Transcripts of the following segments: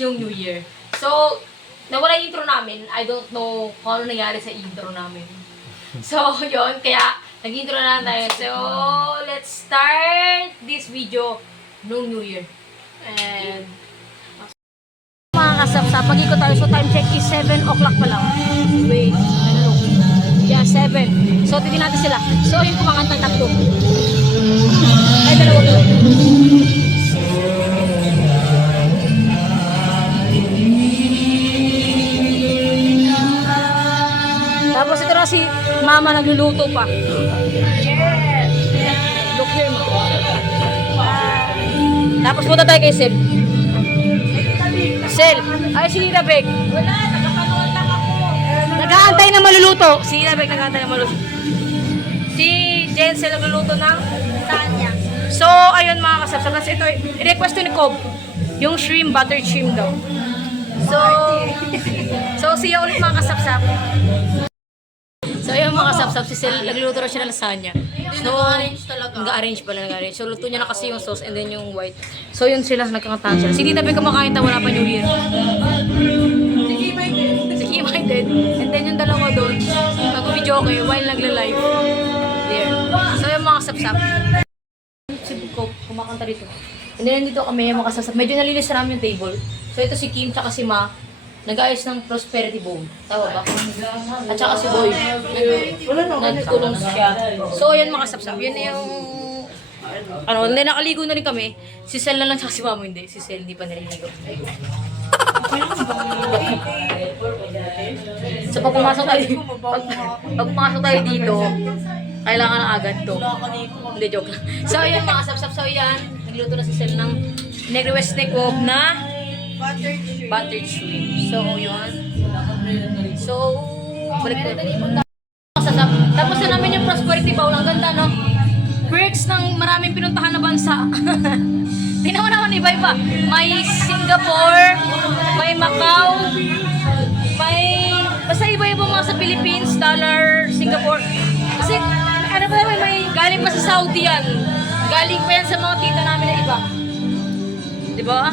yung New Year. So, nawala yung intro namin. I don't know kung ano nangyari sa intro namin. So, yun. Kaya, nag-intro na lang tayo. So, let's start this video nung New Year. And, mga kasap-sap, mag-ikot tayo. So, time check is 7 o'clock pa lang. Wait, ano? Yeah, 7. So, titignan natin sila. So, yung kumakanta tatlo. Ay, dalawa. Tapos ito na si mama nagluluto pa. Yes! Look here, ma. Tapos punta tayo kay Sel. Sel! Ay, si Rabek. Wala, nakapanood lang ako. Nag-aantay na maluluto. Si Rabek nag-aantay na maluluto. Si Jensel nagluluto ng Tanya. So, ayun mga kasapsap. Tapos ito, i-request to ni Cobb. Yung shrimp, buttered shrimp daw. So see you ulit mga kasapsap. So, ayun mga kasapsap, si Sel, nagluluto rin siya ng lasagna. So, nag-arrange pala, nag-arrange. So, luto niya na kasi yung sauce and then yung white. So, yun sila, nagkakantahan sila. Si Tita Bea kumakain ta, wala pa New Year. Si Kimay din. And then yung dalawa doon, nag-video kayo while nagla-live. There. So, yung mga kasapsap. Si Cobb, kumakanta dito. And then, dito kami, mga kasapsap. Medyo nalinis na namin yung table. So, ito si Kim, tsaka si Ma. Nag-ayos ng prosperity bowl. Tawa ba? At saka si Boy. Nagtulong siya. So, ayan mga sapsap. Yun na yung... Ano, hindi nakaligo na rin kami. Si Sel na lang tsaka si Mama hindi. Si Sel hindi pa naliligo. So, pag pumasok tayo dito, kailangan na agad to. Hindi, joke lang. So, ayan mga sapsap. So, ayan. Nagluto na si Sel ng nag-request ni Cobb na buttered shrimp. So, yun. So, balik na. Tapos na namin yung prosperity bowl. Ang ganda, no? Perks ng maraming pinuntahan na bansa. Tingnan mo naman, iba-iba. May Singapore, may Macau, may... Basta iba-iba mga sa Philippines, dollar, Singapore. Kasi, ano ba naman, may galing pa sa Saudi yan. Galing pa yan sa mga tita namin na iba. Diba?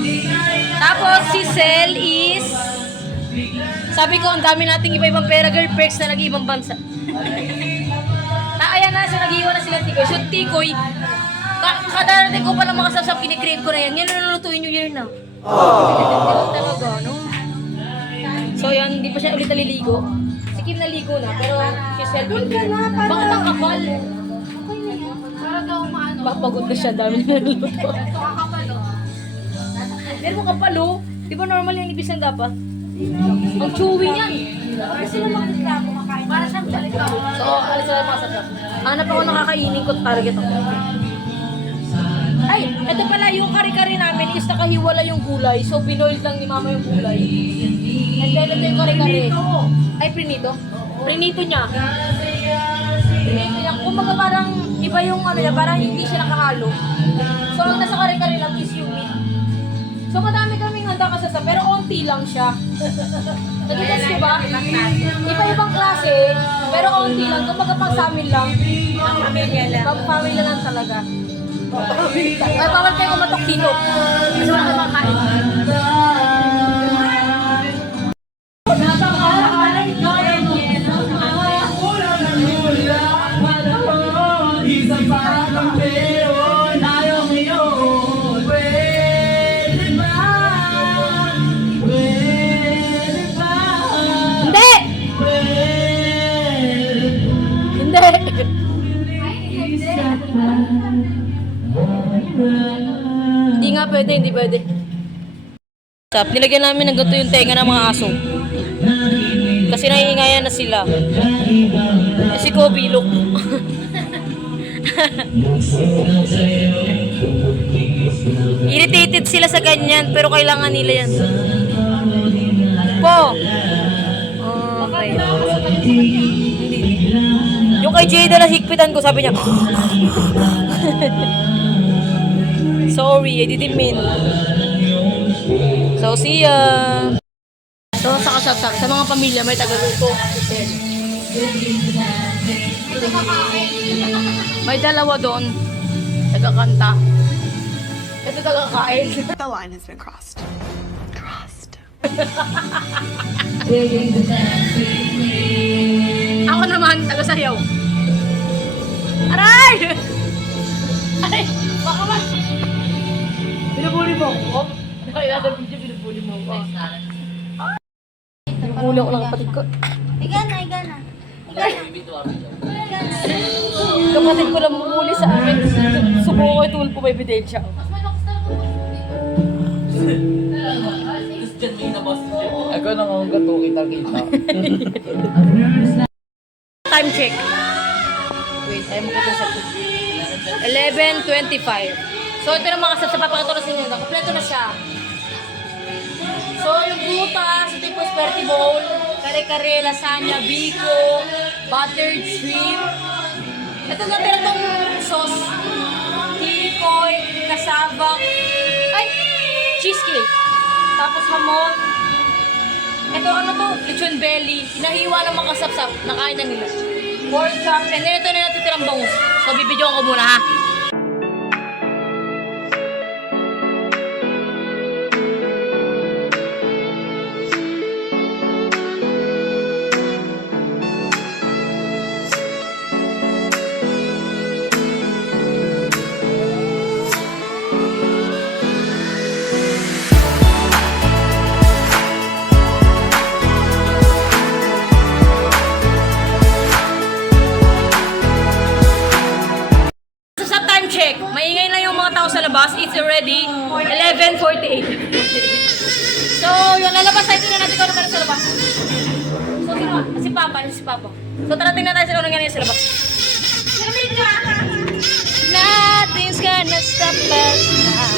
Tapos si Sel is sabi ko ang dami nating iba-ibang pera girl perks na nag-ibang bansa. Ayan na, so nag-iwan na sila Tikoy. So Tikoy, kadarating ko pa lang mga sasap, kinikrave ko na yan. Yan nalulutuin yung year na. Talaga, no? So yan, hindi pa siya ulit naliligo. Si Kim naligo na, pero si Sel bakit ang kapal? Para daw maano. Papagod na siya, dami na naluluto. Pero kapalo, di ba normal yung ibis ng dapat? Ang chewy niyan. Para sila magreklamo makain. Para siyang talika. So, alas sila mga sasap. Hanap ako nakakainin ko target ako. Ay, ito pala yung kari-kari namin is nakahiwala yung gulay. So, binoiled lang ni mama yung gulay. And then ito yung kari-kari. Ay, prinito? Prinito niya. Prinito niya. Kumbaga parang iba yung ano niya, parang hindi siya nakahalo. So, ang nasa kari-kari lang is yung meat. So, madami kaming handa kasasa, pero onti lang siya. Nag-gets ko ba? Iba-ibang klase, pero onti lang. Kung pang sa amin lang, pang-pamilya lang talaga. Ay, bawal kayo umatok dito. Kasi wala kayo makain. Hindi nga pwede, hindi pwede. Nilagyan namin ng gato yung tenga ng mga aso. Kasi naiingayan na sila. Si Kobe, look. Irritated sila sa ganyan, pero kailangan nila yan. Po! Okay. Hindi. Yung kay Jada na higpitan ko, sabi niya, sorry, I didn't mean. So, see ya! So, sa kasapsap, sa mga pamilya, may tagaluto. May dalawa doon. Tagakanta. Ito tagakain. The line has been crossed. Crossed. Ako naman, taga-sayaw. Aray! Aray! Baka man! Binubuli mo ako? Ay, nasa video, binubuli mo ako. Binubuli ako ng kapatid ko. Igana, igana. Kapatid ko lang bumuli sa akin. Subuko ko itulpo po may ebidensya. Ako nang ang gato kita-kita. Time check. Wait, ayaw mo kita sa 11:25. So, ito na mga kasap sa papakatulong sa inyo. Kompleto na siya. So, yung butas, ito yung prosperity bowl, kare-kare, lasagna, biko, buttered shrimp. Ito natin itong sauce. Tikoy, kasabak, ay, cheesecake. Tapos hamon. Ito ano to, lechon belly. Inahiwa ng mga kasapsap, nakain na nila. Pork chop, and then ito na natitirang bangus. So, bibidyoan ko muna ha. Check. Maingay na yung mga tao sa labas. It's already 11:48. So, yun, lalabas tayo. Tingnan natin kung ano meron sa labas. So, sino? Si Papa. Si Papa. So, tara tingnan tayo sa ano nangyari sa labas. Nothing's gonna stop us now.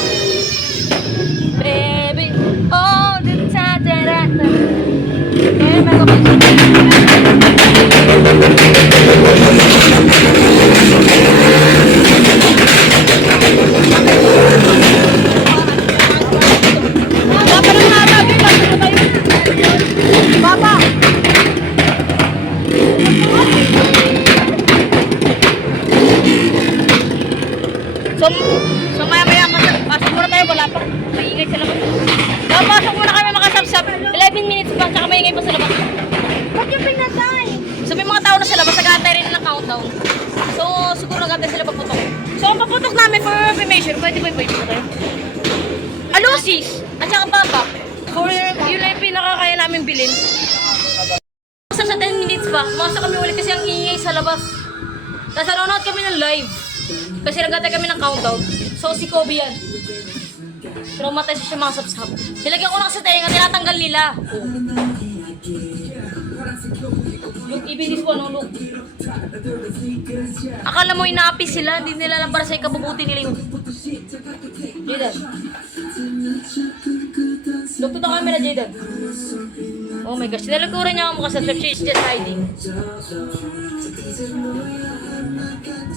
Baby, all the time that I So maya-maya, pasok muna tayo, wala pa. Maingay sa labas. So, pasok muna kami makasapsap. 11 minutes pa, tsaka maingay pa sa labas. Ba't yung pinatay? So may mga tao na sa labas, nag-aantay rin ng countdown. So siguro nag-aantay sila paputok. So ang paputok namin for information, pwede ba yung tayo? Alusis! At saka Papa. For yun lang yung pinakakaya namin bilhin. Sa 10 minutes pa, masa kami ulit kasi ang ingay sa labas. Tapos nanonood kami ng live. Kasi nag-aantay kami ng countdown. So si Kobe yan. Traumatized siya mga sapsap. Nilagyan ko lang sa tenga, tinatanggal nila. Look, even this one, oh, look. Akala mo inaapi sila, hindi nila lang para sa ikabubuti nila yun. Jaden. Look to the camera, Jaden. Oh my gosh, nalaguran niya ako makasasap. She's just hiding.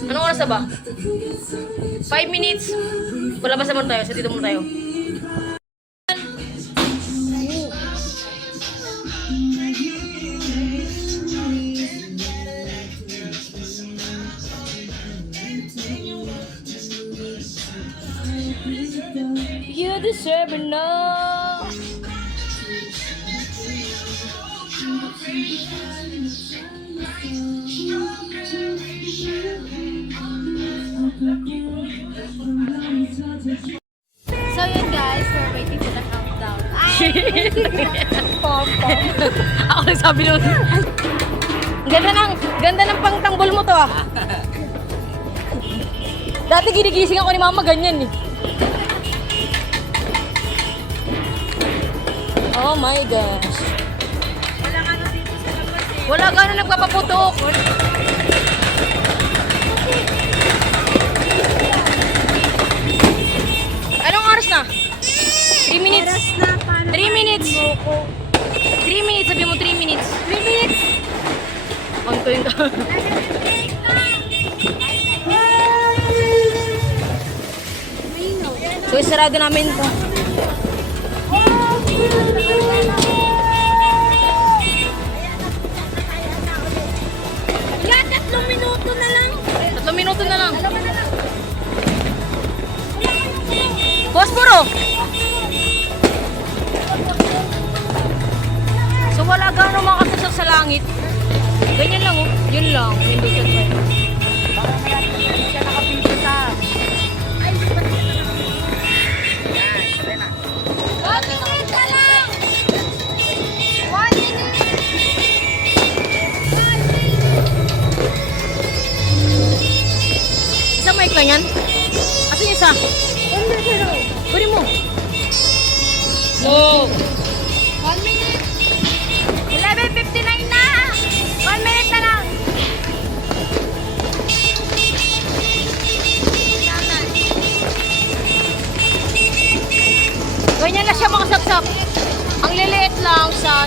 Anong oras na ba? 5 minutes. Palabas naman tayo, sa dito muna tayo. You deserve enough. So yun guys, we're waiting for the countdown. Ako nagsabi nun. Ganda ng pangtanggol mo to ah. Dati ginigising ako ni Mama ganyan eh. Oh my gosh. Wala gano'n nagpapaputok. Anong oras na? 3 minutes. 3 minutes. 3 minutes. Sabi mo 3 minutes. 3 minutes. Antoyin ka. So, isarado namin ito. Yan, 3 minuto na lang. 3 minuto na lang. Posporo! wala gano'ng makasasal sa langit. Ganyan lang, oh. Yun lang. Pindutan pa yun. Siya nakapito sa... One minute na lang! 1 minute! Isang mic lang yan? Asan yung isa? Pwede mo. Oh! 1 minute! 11:59 na! 1 minute na lang! Ganyan na siya makasapsap. Ang liliit lang sa...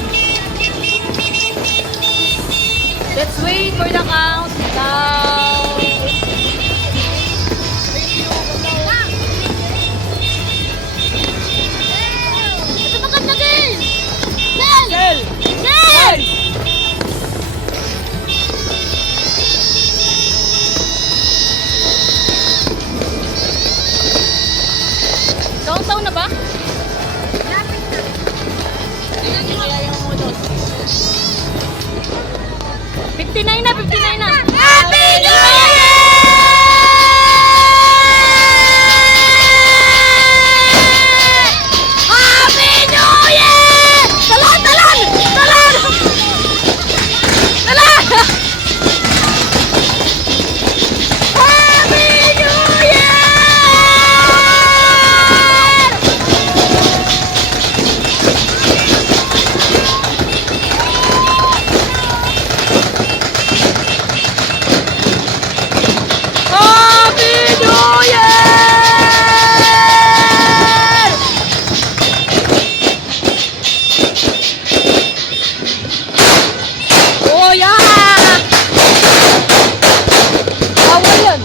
Let's wait for the countdown. Ito maganda din! Sel! Sel! Sel! Countdown na ba? Lapit na. Kaya yung uno. 59 na, 59 na. Happy New Year! Happy New Year! Talon! Talon! Talon! Talon! Happy New Year! Happy New Year! Oh, yeah! Bawal yan.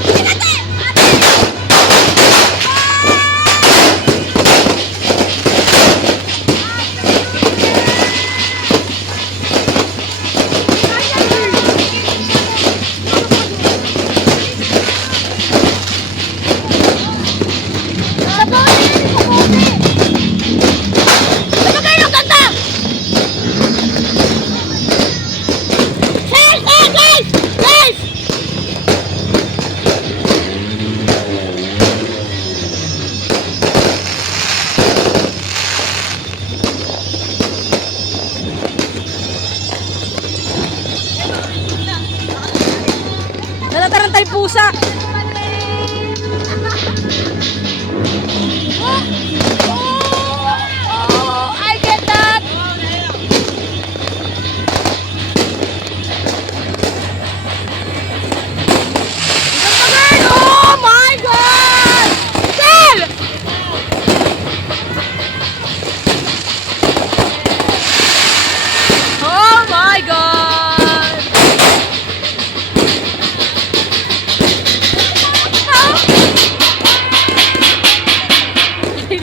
Ano kayo kanta? Guys! Guys! Guys! Guys! Nalatarantay pusa. Oh, I get that! Oh my God! Sel! Oh my God!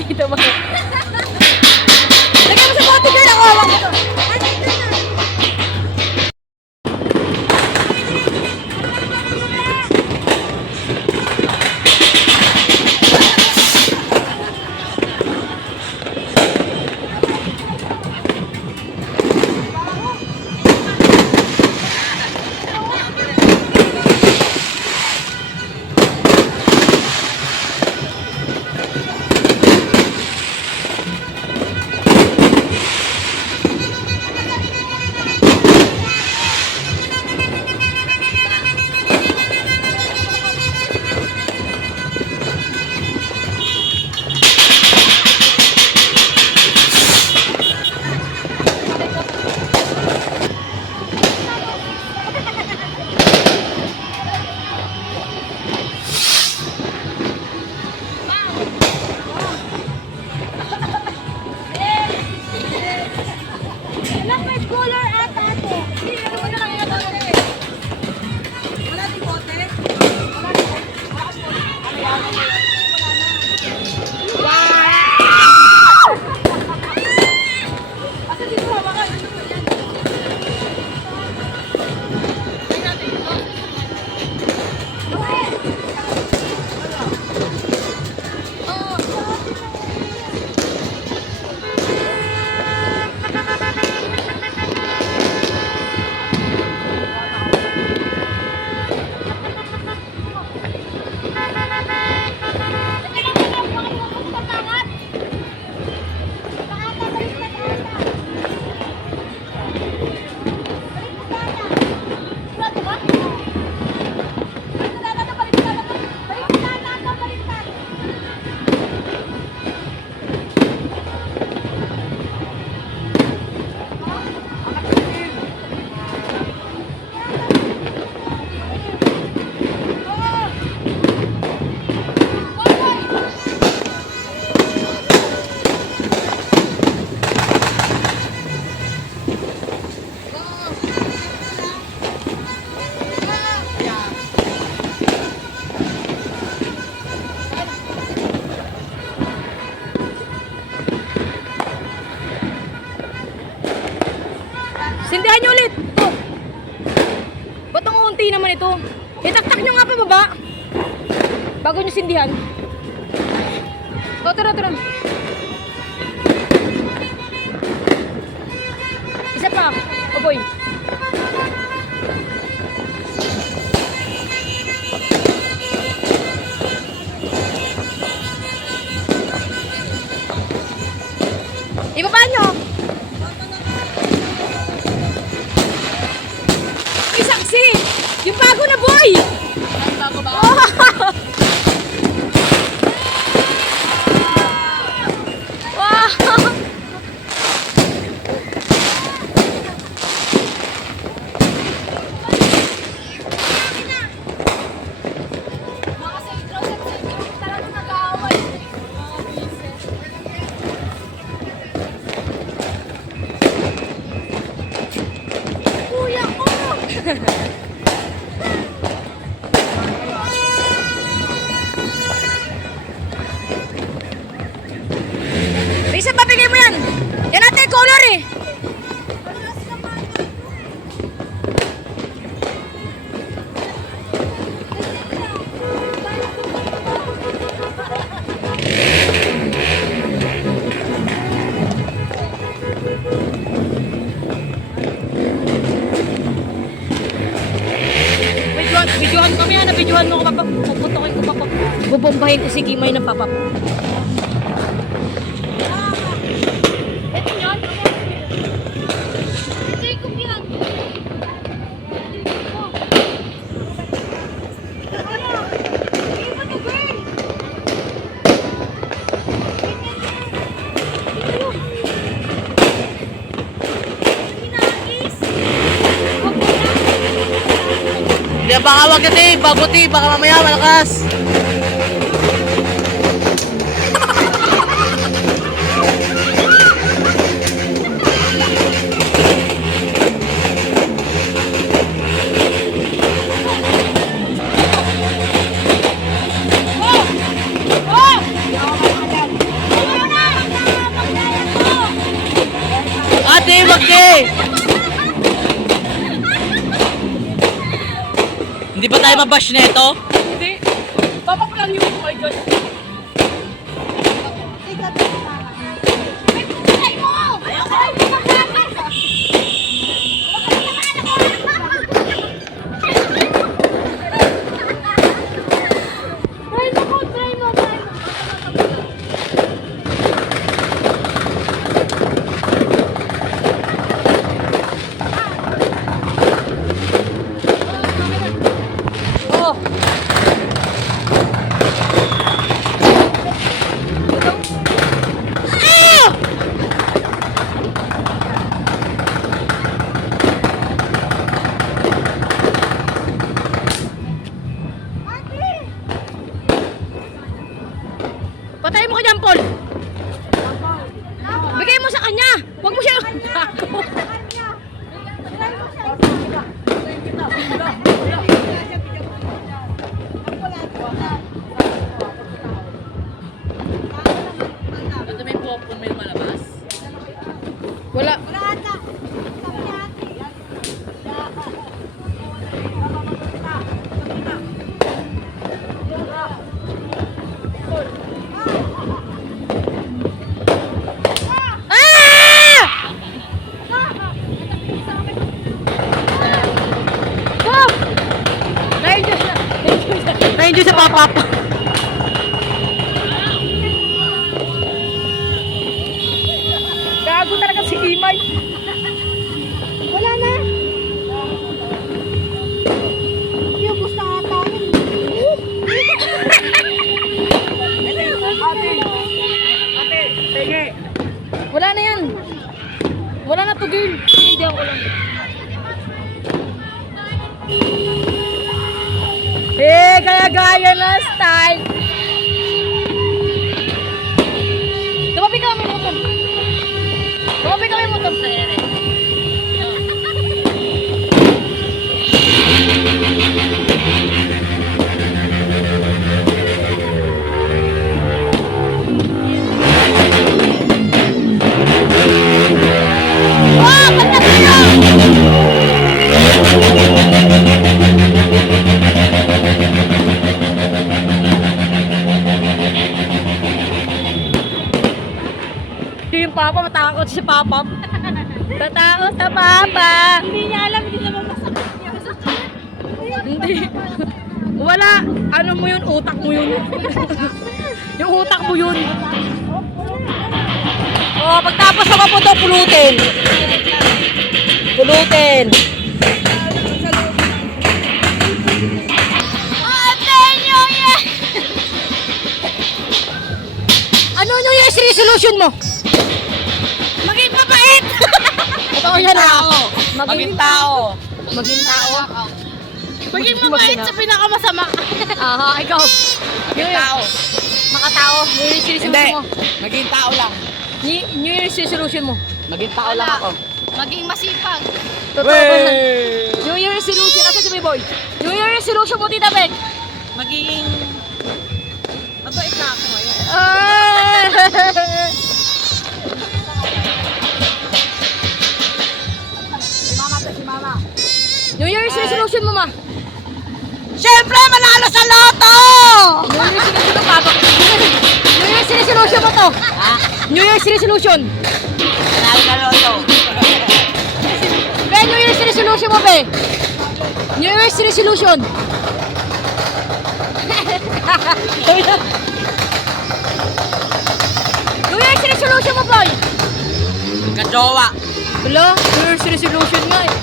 Dito ba? Itaktak nyo nga pa baba. Bago nyo sindihan. O, tara, tara. Isa pa. O, boy. Ibaba nyo. Isaksi. Yung bago na, boy. Bago ba? Wow! Kuya ko! Isa pa, bigay mo yan. Yan natin, color eh. Videohan kami, videohan mo ko, papa. Puputokin ko, papa. Bubombahin ko si Kimay ng papa. Jacob yan! Hindi, baka wag ka Tay. Bago Tay. Baka mamaya malakas. Ate, wag Tay. Hindi ba tayo mabash na ito? Hindi. Papa pa lang yung boy dyan. Ay mo! Ay mo! Try mo, try mo, try mo. Oo. Patayin mo ka dyan, Paul. Bigay mo sa kanya. Huwag mo siya. Ako. Ito may popcorn, may malabas. Wala. Ah! Bob! Na-injure siya. Na-enjoy sa papa. Gago talaga si Kimay. Wala na! Yung gusto nga tayo. Sige. Wala na yan. Wala na to, girl. Hindi ako lang. Eh, gaya-gaya na style. Tumabi ka, may motor. Tumabi ka, may motor sa ere. Oh! Basta kayo! matakot si Papa. Tatakot sa Papa. Hindi niya alam, hindi naman masakit niya. Hindi. Wala. Ano mo yun? Utak mo yun. Yung utak mo yun. Oh, pagtapos ako po to, pulutin. Pulutin. Ate New Year! Ano New Year's resolution mo? Maging mabait! Totoo yan ah. Maging tao. Maging tao. Maging mabait sa pinakamasama. Aha, ikaw. Maging tao. Makatao. New Year's resolution Hindi. mo. Maging tao lang. New Year's resolution mo. Maging tao lang ako. Maging masipag. Totoo ba? New Year's resolution. Asa si Boy? New Year's resolution mo, Tita Beck. Magiging... Mabait na ako ngayon. New Year's resolution mo, ma. Siyempre, manalo sa loto! New Year's resolution, Papa. New Year's resolution mo to. New Year's resolution. Nanalo na loto. Be, New Year's resolution mo, be. New Year's resolution. New Year's resolution mo, boy. Magka-jowa. Wala, New Year's resolution nga eh.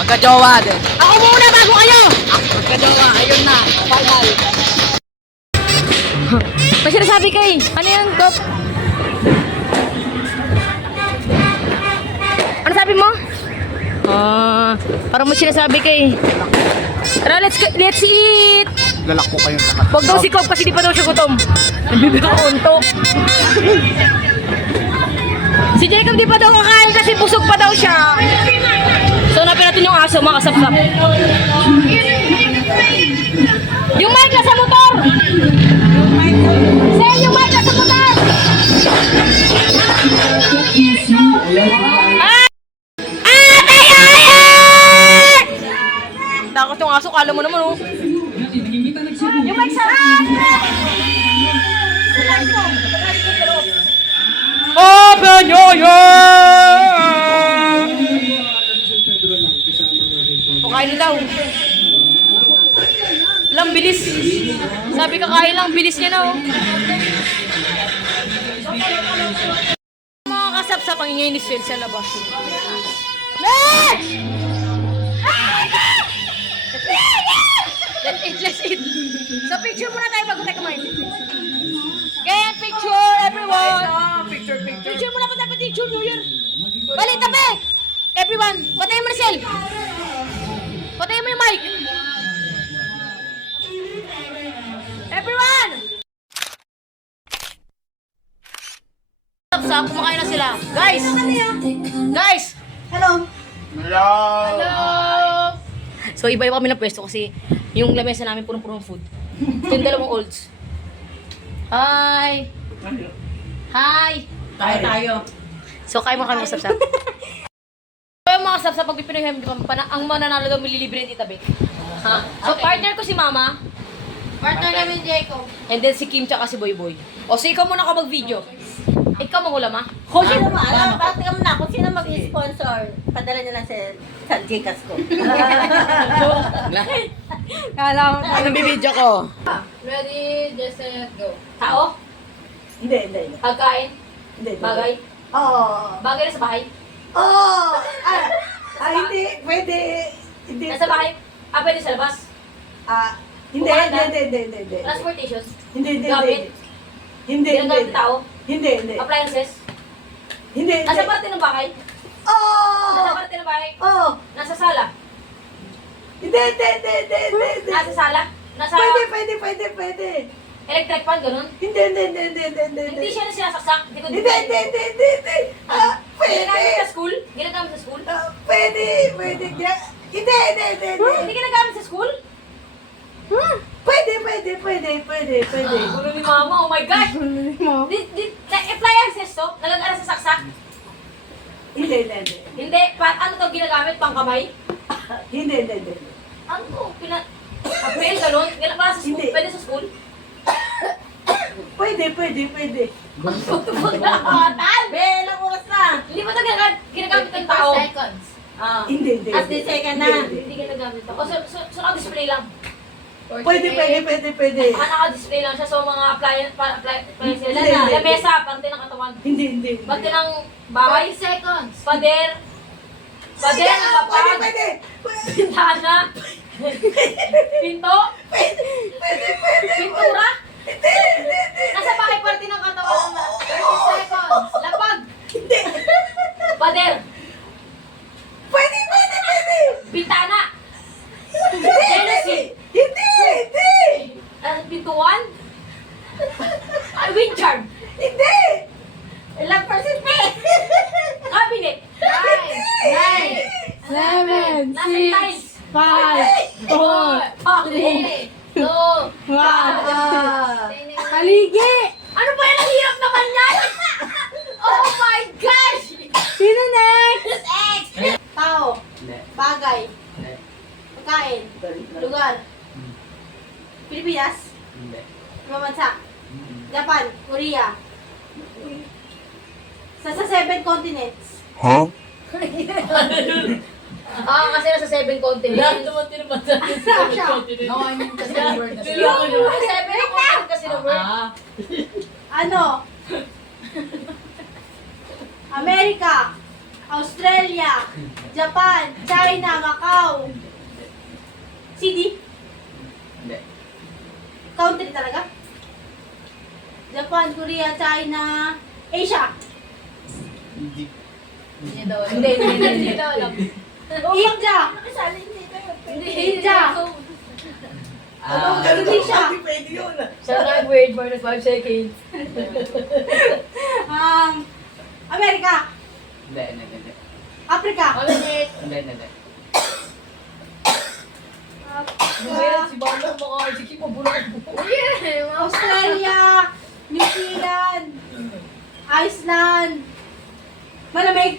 Magka-jowa din. Ako muna bago kayo. Magka-jowa. Ayun na. Final. May sinasabi ka eh. Ano yan, Gop? Ano sabi mo? Parang may sinasabi ka eh. Tara, let's eat! Lalak po kayong lahat. Huwag daw si Gop kasi di pa daw siya gutom. Nagbibigay-unto. Si Jacob di pa daw kakain kasi busog pa daw siya. So, napin natin yung aso, mga kasapsap. Yung mic nasa motor! Sel, yung mic nasa motor! Ah! Ate Yoyen! Takot yung aso, kala mo naman oh. Yung mic sa... Open your ears! O, kain na daw. Lang bilis. Sabi ka kain lang, bilis niya na oh. Mga kasapsap ang ingay ni Sel sa labas. Next! Let's eat. So picture muna tayo bago tayo kumain. Get picture everyone! Picture muna pa tayo picture New Year. Balik tabi! Everyone, patayin mo na Sel. Patayin mo yung mic. Everyone! Sapsap, kumakain na sila. Guys! Guys! Hello! Hello! So, iba-iba kami ng pwesto kasi yung lamesa namin punong-punong food. Yung dalawang olds. Hi! Hi! Tayo. So, kain mo kami ng sapsap. So, yung mga sapsap, pag pipinoy ang mananalo daw mililibre ng Tita Beck. Ha? So, partner ko si Mama. Partner namin, Jacob. And then si Kim tsaka si Boy Boy. O, so ikaw muna ka mag-video. Ikaw mangulam ha? Kung sino bakit ka muna, kung sino mag-sponsor, padala niyo lang sa Gcash ko. Kala mo. Anong bibidyo ko? Ready, just set, go. Tao? Hindi. Pagkain? Hindi. Bagay? Oo. Bagay na sa bahay? Oo! Hindi. Pwede. Hindi. Nasa bahay? Pwede sa labas? Hindi. Transportation? Hindi. Gamit? Hindi. Ginagamit ng tao? Hindi. Appliances? Hindi. Nasa parte ng bahay? Oo! Nasa parte ng bahay? Oo! Nasa sala? Hindi. Nasa sala? Nasa Pwede. electric fan, ganun? Hindi. Hindi siya na sinasaksak? Hindi. Ginagamit sa school? Ginagamit sa school? Pwede. Hindi. Hindi ginagamit sa school? Pwede. Gulo ni Mama, oh my gosh! Appliances to? Nalagara sa saksak? Hindi. Ano to ginagamit? Pangkamay? Hindi. Ano to? Papel, ganun? Para sa school? Hindi. Pwede sa school? Pwede. Be, ilang oras na? Hindi ba ito ginagamit ng tao? seconds. Ah. Hindi. At the second na. Hindi ginagamit ako. So naka-display lang. Pwede. Naka-display lang siya. So mga appliances. Hindi. Lamesa, parte ng katawan. Hindi. Parte ng bahay. 40 seconds. Pader. Pader, kapag. Bintana. Pinto. Pintura. Nasa bahay parte ng katawan. 30 seconds. Lapag. Pader. Bintana. Genesis. Pintuan. Windchard. Ilang percent pa? Cabinet. 9, 7, Nasa tiles. 5, 4, 3, 2, 1. Haligi! Ano ba yan? Ang hirap naman yan! Oh my gosh! Sino next? Tao. Bagay. Pagkain. Lugar. Pilipinas. Ibang bansa. Japan. Korea. Sa 7 continents. Kasi nasa 7 continents. No, I mean kasi the word na siya. Yung 7 continents kasi na word. Ano? Amerika. Australia. Japan. China. Macau. City. Country talaga? Japan, Korea, China, Asia. Hindi daw. Hindi daw alam. India. India. Indonesia. Siya nag-wait for the 5 seconds. Amerika. Africa. Ulit. Ah, Si Bala mga sige pa bulan. Australia. New Zealand. Iceland. Malamig.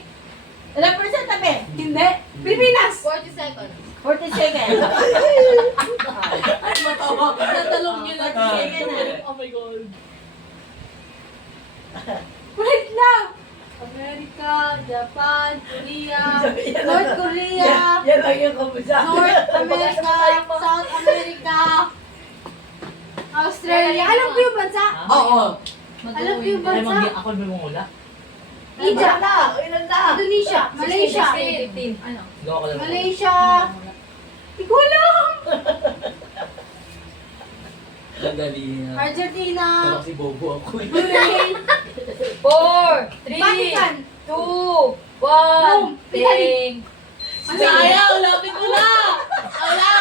Ilang percent tabi? Hindi. Pilipinas. 40 seconds. 40 seconds. Natalong nyo lang second. Oh my god. Wait lang. Amerika, Japan, Korea, North Korea, Yan lang yung kamusa. North America, South America, Australia. Alam ko yung bansa. Oo. Alam ko yung bansa. Ako may mangula. India, Ilan na? Indonesia, Malaysia, 15. Ano? Gawa ko lang. Malaysia. Hindi ko alam. Dadali na. Argentina, Kasi bobo ako. Brunei, 4, 3, Vatican, 2, 1. Rome, Ting. Ayaw, lapit mo na!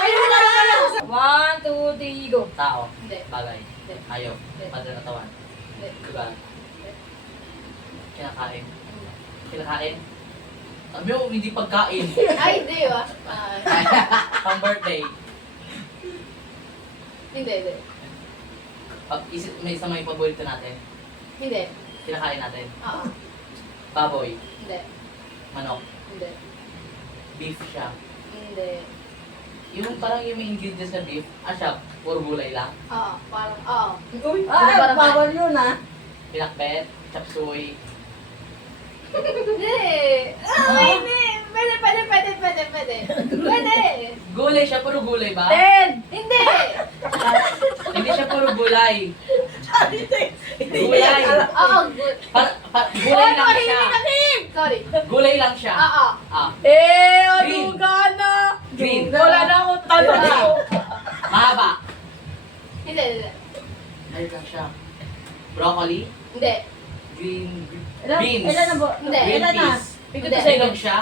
Ayun na lang. 1, 2, 3, go. Tao. Hindi. Bagay. Hindi. Ayaw. Hindi. Padre katawan. Hindi. Lugar. Kinakain. Kinakain. Sabi mo, hindi pagkain. Ay, hindi ah. Pang birthday. Hindi. Pag isip, may isa may paborito natin. Hindi. Kinakain natin. Oo. Baboy. Hindi. Manok. Hindi. Beef siya. Hindi. Yung parang yung may ingredients na beef, siya, puro gulay lang. Oo. Parang, oo. Ay, bawal yun ah. Pinakbet, chop suey. Hindi. Hindi. Pwede. Gulay siya, puro gulay ba? 10. Hindi. Hindi siya puro gulay. Hindi Gulay. Oo. Good. Gulay lang siya. Sorry. Gulay lang siya. Oo. Ah, Ano Green. ka na? green. Wala na akong tanong. Mahaba. Hindi. Ayun lang siya. Broccoli, Hindi. green beans, Ilan na ba? Hindi. green Ilan na? peas. Hindi. Silog siya.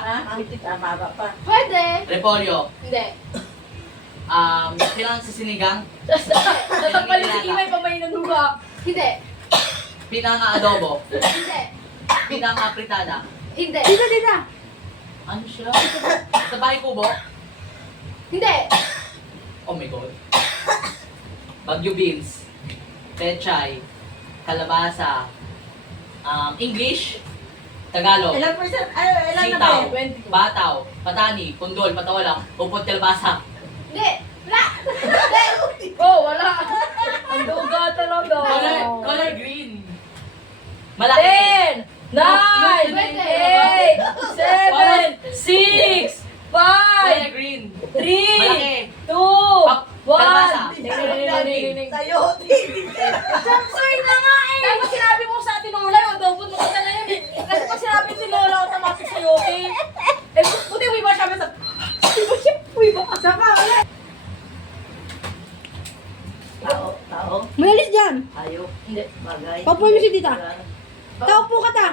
Mababa pa. Pwede. Repolyo. Hindi. Kailangan sa sinigang. Tatanggalin si Imay pa may nanduga. Hindi. Pinang adobo. Hindi. Pinang apritada. Hindi. Dito. Ano siya? Sa bahay kubo? Hindi. Oh my God. Bagyo beans. Pechay. Kalabasa. English. Tagalog. Ilang percent? Ilan na ba? Sitaw. Bataw. Patani. Pundol. Patawalang. Upot kalabasa. Hindi. Wala. Oh, wala. Ang duga talaga. Color green. Malaki. 10, 9, 8, 7, 6, 5, Green. 3, Malaki. 2, Kalabasa. 1. Ding. Tayo. Sapsoy na nga eh! Dapat sinabi mo sa atin Lola, yung adobo mo kita na yun eh. Kasi pag sinabi ni Lola, automatic sa'yo eh. Eh, buti mo iba siya sa... Uy ba? Saka ulit! Tao. Malalis dyan. Hayop. Hindi. Bagay. Papuin mo si tita. lugar, Tao po ka ta.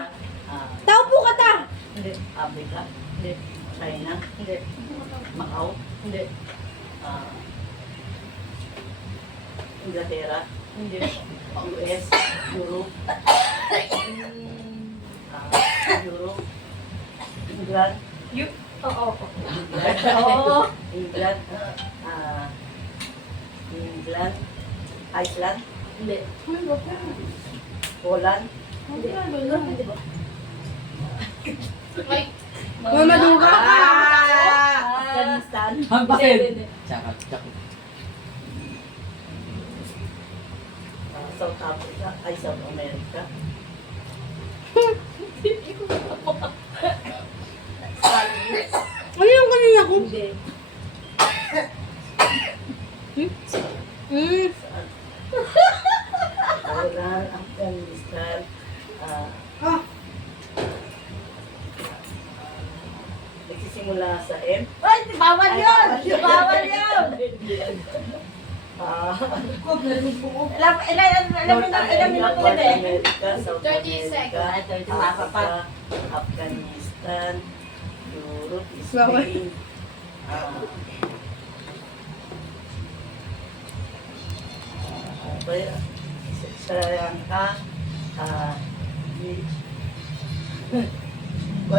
ah, Tao po ka ta. Hindi. Africa. Hindi. China. Hindi. Macau. Hindi. ah, Inglaterra. Hindi. US. Europe. Europe. England. Oo. England. Oo. England. ah, England. Iceland. Hindi. Poland. Hindi. Hindi ba? May maduga ka. Afghanistan. Hindi. Tsaka. South Africa. Ay, South America. Ano yung kanina ko? Hindi. Poland. Afghanistan. ah, Ah. Nagsisimula sa M. Ay, bawal yun! Bawal yun! Ah, Ilan minuto North na eh? America, South 30 America, seconds. Africa, Afghanistan, Europe, Bawal. Spain, Sri Lanka, ano ba?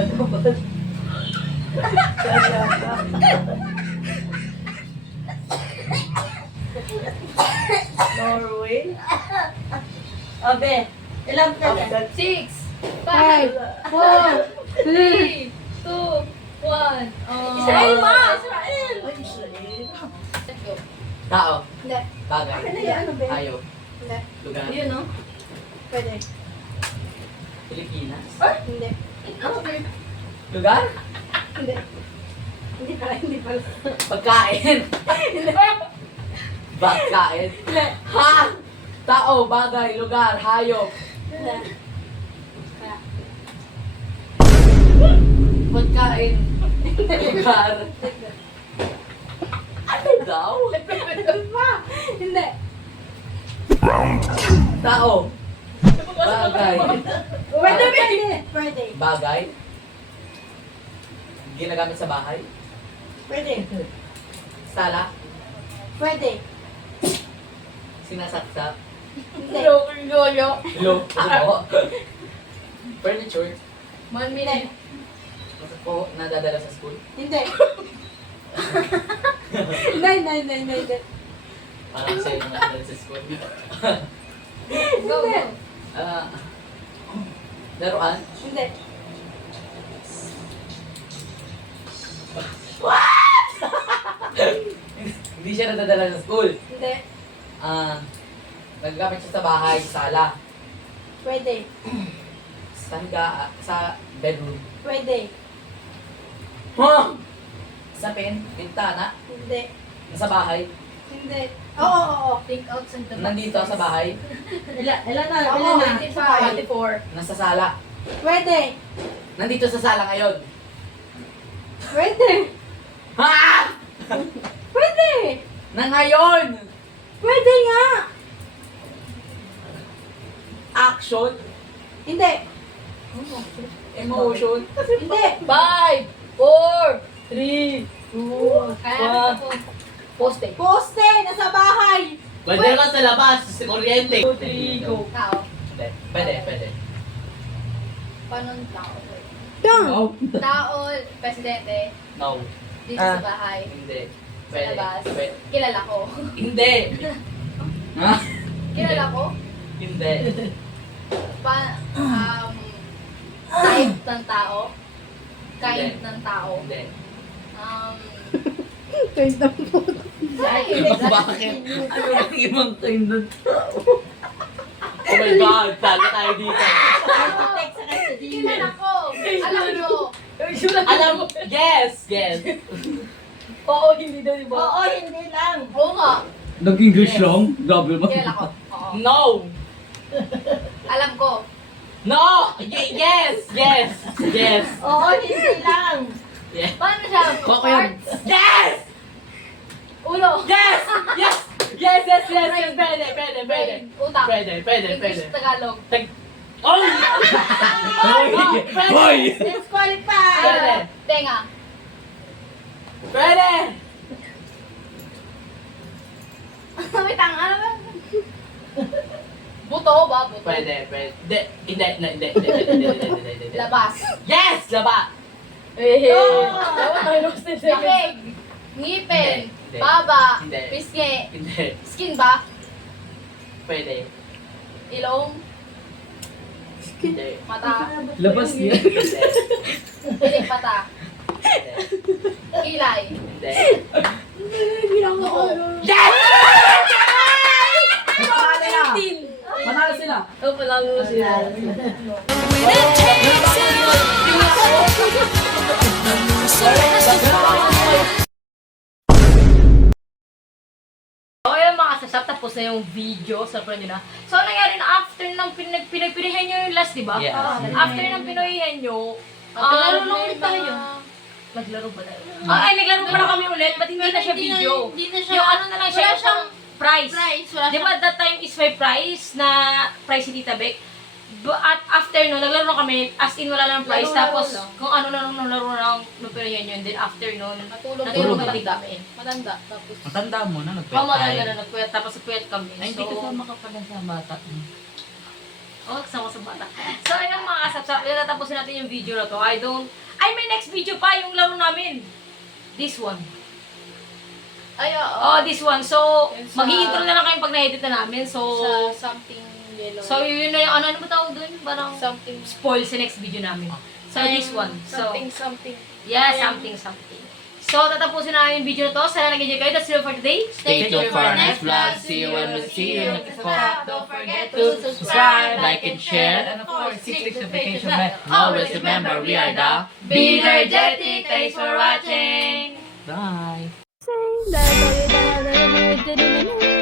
Sri Lanka, Norway, Obe, ilan ka na? Afghanistan, 6, 5, 4, 3, 2, 1. Israel ma! ay, Israel. Tao. Hindi. Bagay. Ano ba? Hayop. Hindi. Lugar. Yun, no? Pwede. Pilipinas. Hindi. Lugar. Hindi. Hindi pala, hindi pala. Pagkain. Pagkain. Ha? Tao, bagay, lugar, hayop. Pagkain. Lugar. Ano daw? Hindi. Tao. Bagay. Pwede, pwede. Pwede. Bagay. Ginagamit sa bahay. Pwede. Sala. Pwede. Sinasaksak. Hindi. Lolo. Lupo. Furniture. 1 minute. O nadadala sa school. Hindi. Hindi. Parang sa'yo na nadadala sa school. Go, go. Ah, laruan. Hindi. Hindi siya nadadala sa school. Hindi. Ah, nagagamit siya sa bahay, sa sala, Pwede. sa higa, sa bedroom. Pwede. Huh? Sa bintana, Hindi. sa bahay, Hindi. Oo. Think outside the box. nandito sa bahay, Ilan na? Oo. Ilan na? 24. nasa sala, Pwede. nandito sa sala ngayon. Pwede. Ha? Pwede. Na ngayon! Pwede nga. Action, Hindi. emotion. Hindi. 5, 4, 3, 2, Kaya 1. Poste. Poste. Nasa bahay. Pwede naman sa labas, sa kuryente. 2, 3, go. Tao. Pwede. Paano tao? Dang. No. Tao, presidente, No. dito sa bahay, Hindi. sa Pwede. labas. Pwede. Kilala ko. Hindi. Ha? Kilala ko? Hindi. Type ng tao? Kind Hindi. ng tao? Hindi. Taste ng puto. Bakit? Ano yung ibang kind ng tao? Oh my God, tago tayo dito. Text sa kasi. Kailan ako? Alam nyo. Alam mo, yes. Oo, hindi daw, di ba? Oo, hindi lang. Oo nga. Nag-English lang? Grabe mo. Kailan ako? Oo. No! Alam ko. No! Yes! Oo, hindi lang. Paano siya? Baka yan. Yes! Ulo. Yes! Pwede. Brain. Utak. Pwede. English, Tagalog. Oh! Boy! Disqualify. Pwede. Tenga. Pwede! May tanga ano ba? Buto ba? Buto. Pwede. Hindi. Labas. Yes! Laba! Lakig. Ngipin. Hindi. Baba. Hindi. Pisngi. Hindi. Skin ba? Pwede. Ilong. Hindi. Mata. Labas niya. Piling pata. Kilay. Hindi. Noo. Yes! Manalo sila. Oo, palalo sila. So, ayun mga kasasap, tapos na yung video. Sobrang nyo na. So, nangyari na after ng pinagpinihan nyo yung last, di ba? Yes. After ng pinahihan nyo, Maglaro ano na ulit tayo. Naglaro ba tayo? Ay, naglaro pa na kami ulit. Ba't hindi na siya video? Hindi na siya. Yung ano na lang siya, Wala siyang yung price. price. Wala Di ba that time is my price na price si Tita Beck? At after no, naglaro na kami, as in wala lang price. Laro-laro Tapos lang. kung ano na nung laro na ng pinahihan yun. Then after nun, Matulog natulog kayo. kami kami. Matanda. Tapos. Matanda mo na, Mamatanda na nagpuyat, tapos nagpuyat kami. Ay, hindi kasama ka pala sa bata. Oo, kasama sa bata. So, ayun mga kasapsap, tatapusin natin yung video na to. May next video pa, yung laro namin. This one. Ay, oo. Oh, this one. So, Yun sa- mag-i-intro na lang kayo pag na-edit na namin. So, Sa something yellow. yun na yung ano ba tawag dun? Parang something. spoil sa next video namin. So, this one. So, Something. yeah, something. So, tatapusin namin yung video na to. Sana nag-enjoy kayo. That's it for today. Stay tuned for our next vlog. See you when we see you. Don't forget to subscribe, like, and share. and of course, click the notification bell. Always remember, we are the Binergetic. Thanks for watching. Bye! Dahil